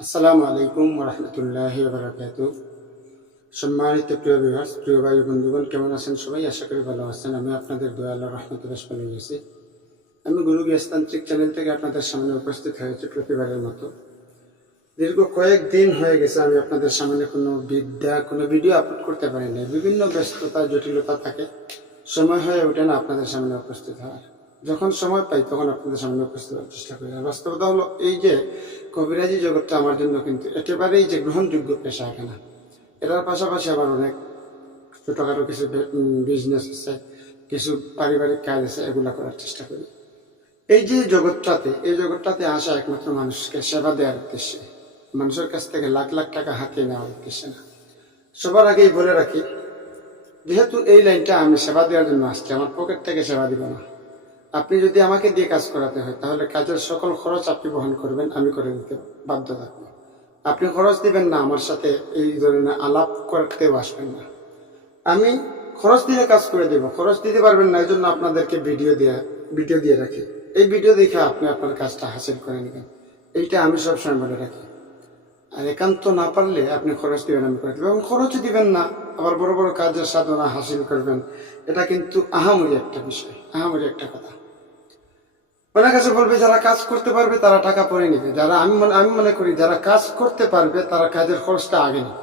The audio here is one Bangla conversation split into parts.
আসসালামু আলাইকুম রহমতুল্লাহ বারাকাতু। সম্মানিত প্রিয় বিভার্স প্রিয় ভাই বন্ধুগণ, কেমন আছেন সবাই? আশা করি ভালো আছেন। আমি আপনাদের দয়া আল্লাহ রহমত বেশ ভালো গেছি আমি গুরু গ্যাসতান্ত্রিক চ্যানেল থেকে আপনাদের সামনে উপস্থিত হয়েছি প্রতিবারের মতো। দীর্ঘ কয়েক দিন হয়ে গেছে আমি আপনাদের সামনে কোনো বিদ্যা, কোনো ভিডিও আপলোড করতে পারি না বিভিন্ন ব্যস্ততা, জটিলতা থাকে। সময় হয়ে ওঠে না আপনাদের সামনে উপস্থিত হওয়ার। যখন সময় পাই, তখন আপনাদের সামনে উপস্থিত হওয়ার চেষ্টা করি। আর বাস্তবতা হলো এই যে কবিরাজি জগৎটা আমার জন্য কিন্তু একেবারেই যে গ্রহণযোগ্য পেশা এখানে এটার পাশাপাশি আবার অনেক ছোটোখাটো কিছু বিজনেস আছে, কিছু পারিবারিক কাজ আছে, এগুলো করার চেষ্টা করি। এই যে জগৎটাতে, এই জগৎটাতে আসা একমাত্র মানুষকে সেবা দেওয়ার উদ্দেশ্যে। মানুষের কাছ থেকে লাখ লাখ টাকা হাতিয়ে নেওয়ার উদ্দেশ্যে না। সবার আগেই বলে রাখি, যেহেতু এই লাইনটা আমি সেবা দেওয়ার জন্য আসছি, আমার পকেট থেকে সেবা দিব না। আপনি যদি আমাকে দিয়ে কাজ করাতে হয়, তাহলে কাজের সকল খরচ আপনি বহন করবেন, আমি করে দিতে বাধ্য থাকব। আপনি খরচ দিবেন না, আমার সাথে এই ধরনের আলাপ করতেও আসবেন না। আমি খরচ দিয়ে কাজ করে দেব, খরচ দিতে পারবেন না এই জন্য আপনাদেরকে ভিডিও দিয়ে ভিডিও দিয়ে রাখি। এই ভিডিও দেখে আপনি আপনার কাজটা হাসিল করে নেবেন। এইটা আমি সবসময় বলে রাখি। আর একান্ত না পারলে আপনি খরচ দিবেন আমি করে দেবো। এবং খরচ দিবেন না। আবার বড় বড় কাজের সাধনা হাসিল করবেন। এটা কিন্তু আহামরি একটা বিষয়, আহামরি একটা কথা। ওনার কাছে বলবে, যারা কাজ করতে পারবে তারা টাকা পরে নেবে। যারা আমি মনে আমি মনে করি, যারা কাজ করতে পারবে তারা কাজের খরচটা আগে নিবে।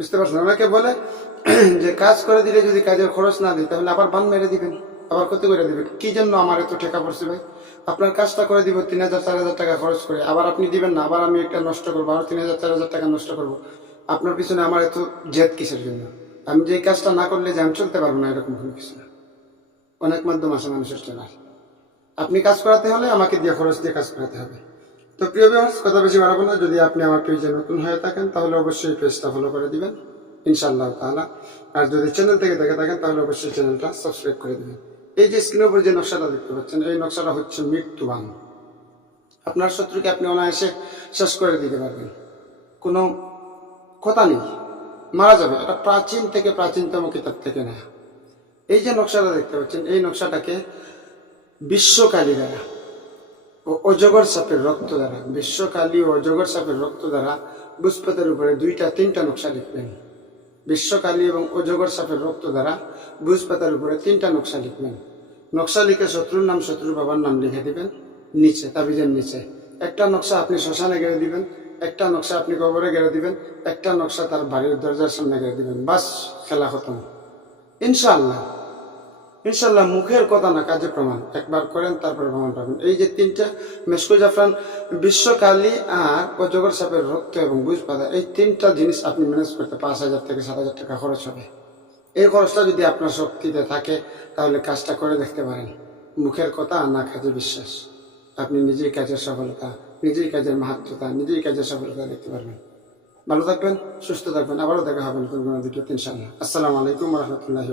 বুঝতে পারছেন? ওনাকে বলে যে কাজ করে দিলে যদি কাজের খরচ না দিই তাহলে আবার বান মেরে দিবেন, আবার ক্ষতি করে দিবেন। কি জন্য আমার এত ঠেকা পড়ছে ভাই? আপনার কাজটা করে দিব, তিন হাজার, চার হাজার টাকা খরচ করে। আবার আপনি দিবেন না, আবার আমি একটা নষ্ট করব আবার তিন হাজার, চার হাজার টাকা নষ্ট করব। আপনার পিছনে আমার এত জেদ কিসের জন্য? আমি যে কাজটা না করলে যে আমি চলতে পারব না, এরকম কোনো কিছু না। অনেক মাধ্যম আছে মানুষের চলার আপনি কাজ করাতে হলে আমাকে দিয়ে খরচ দিয়ে কাজ করাতে হবে। তো প্রিয় বিহার্স কথা বেশি বাড়াবো না। যদি আপনি আমার পেজে নতুন হয়ে থাকেন, তাহলে অবশ্যই পেজটা ফলো করে দিবেন। ইনশাআল্লাহ তাহলে আর যদি চ্যানেল থেকে দেখে থাকেন, তাহলে অবশ্যই চ্যানেলটা সাবস্ক্রাইব করে দেবেন। এই যে স্ক্রিনের উপর যে নকশাটা দেখতে পাচ্ছেন, এই নকশাটা হচ্ছে মৃত্যুবান। আপনার শত্রুকে আপনি অনায়াসে শেষ করে দিতে পারবেন। কোনো কথা নেই। মারা যাবে। এটা প্রাচীন থেকে প্রাচীনতম কিতাব থেকে নেয়। এই যে নকশাটা দেখতে পাচ্ছেন, এই নকশাটাকে বিশ্বকালী দ্বারা ও অজগর সাপের রক্ত দ্বারা, বিশ্বকালী ও অজগর সাপের রক্ত দ্বারা বুঝপাতের উপরে দুইটা, তিনটা নকশা লিখবেন। বিশ্বকালী এবং অজগর সাপের রক্ত দ্বারা বুঝপাতার উপরে তিনটা নকশা লিখবেন। নকশা লিখে শত্রুর নাম, শত্রুর বাবার নাম লিখে দিবেন। নিচে, তাবিজের নিচে। একটা নকশা আপনি শ্মশানে গেড়ে দিবেন একটা নকশা আপনি কবরে গেড়ে দিবেন, একটা নকশা তার বাড়ির দরজার সামনে গেড়ে দিবেন, বাস খেলা খতম। ইনশাআল্লাহ। ইনশাল্লাহ মুখের কথা না, কাজে প্রমাণ। একবার করেন, তারপরে প্রমাণ পাবেন। এই যে তিনটা মেসকো জাফরান, বিশ্বকালী আর অজগর সাপের রক্ত এবং বুঝ পাতা এই তিনটা জিনিস আপনি ম্যানেজ করতে পাঁচ হাজার থেকে সাত হাজার টাকা খরচ হবে। এই খরচটা যদি আপনার শক্তিতে থাকে, তাহলে কাজটা করে দেখতে পারেন। মুখের কথা না, কাজে বিশ্বাস। আপনি নিজেই কাজের সফলতা নিজেই কাজের মাহাত্মতা নিজেই কাজের সফলতা দেখতে পারবেন। ভালো থাকবেন, সুস্থ থাকবেন, আবারও দেখা হবে নতুন কোনো ভিডিও ইনশাল্লাহ আসসালামু আলাইকুম রহমতুল্লাহি